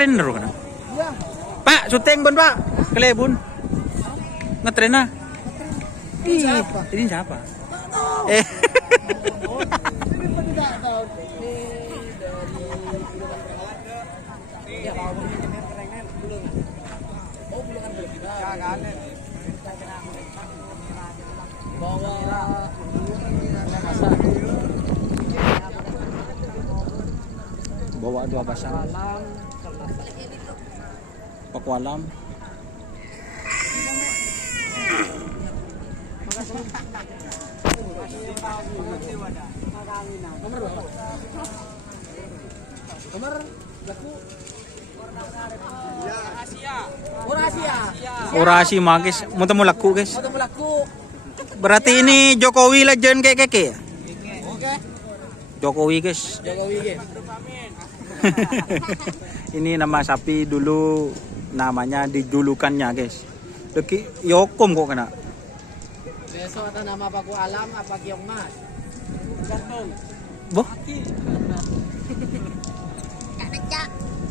ngetrainer kan? Iya. Pak, syuting bun Pak, kelebun. Ngetrain nah. Ini siapa? Ini siapa? Ini tidak tahu. Ya, bawa 2 pasang. Pakualam. Nomor laku. Orasi magis, mau temu laku guys. Mau laku. Berarti ini Jokowi legend kayak keke ya? Oke. Jokowi guys. Jokowi guys. Ini nama sapi dulu namanya dijulukannya guys. Deki Yokom kok kena. Besok ada nama Paku Alam apa Kiong Mas? Gantong. Boh?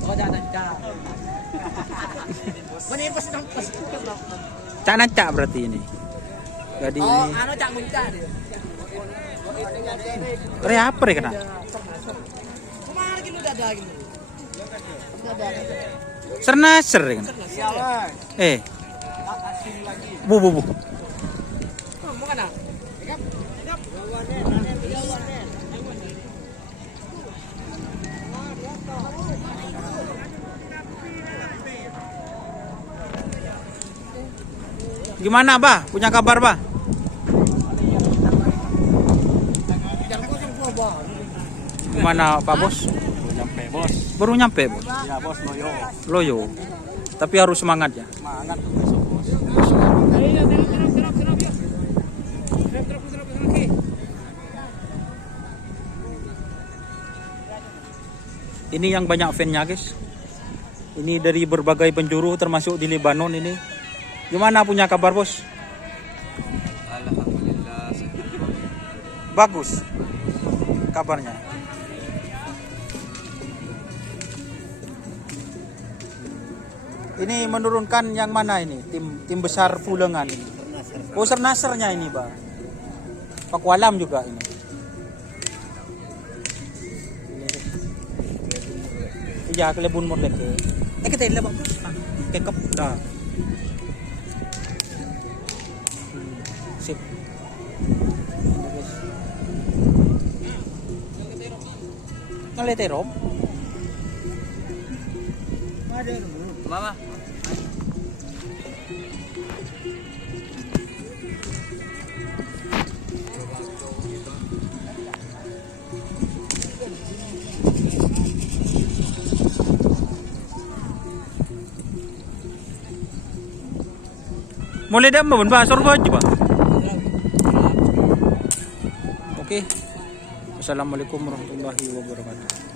Oh, jangan cak. Menipis dong pes. Cak nancak berarti ini. Jadi Oh, ini. anu cak muncak dia. Re apa re kena? Kemarin gitu udah ada gitu. Udah ada. Sernaser re kena. Bu. Mau kana? Gimana bah? Punya kabar bah? Gimana Pak Bos? Nyampe bos. Baru nyampe bos? Ya bos loyo. Loyo. Tapi harus semangat ya. Semangat tuh besok bos. Ini yang banyak fan-nya guys. Ini dari berbagai penjuru termasuk di Lebanon ini. Gimana punya kabar bos? Alhamdulillah. Bagus kabarnya. Ini menurunkan yang mana ini? Tim besar Fulengan ini. Oh, Sernasernya ini, Bang. Pakualam juga ini. Iya, kelebun murlek. Kita ini Bang. Kekep dah. Sip. Ngaleterom. Mama. Mulai dah mbak bahasa aja Pak. Oke. Assalamualaikum warahmatullahi wabarakatuh.